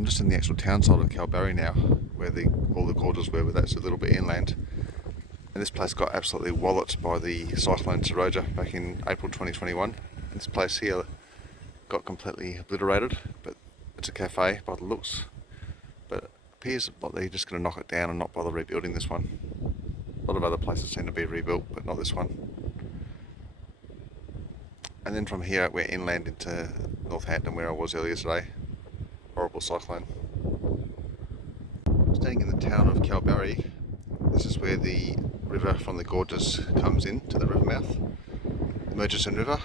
I'm just in the actual town side of Kalbarri now, where all the gorges were, but that's a little bit inland. And this place got absolutely walloped by the Cyclone Seroja back in April 2021. This place here got completely obliterated, but it's a cafe by the looks. But it appears like they're just going to knock it down and not bother rebuilding this one. A lot of other places seem to be rebuilt, but not this one. And then from here we're inland into Northampton, where I was earlier today. Horrible cyclone. Staying in the town of Kalbarri, this is where the river from the gorges comes in to the river mouth, the Murchison River.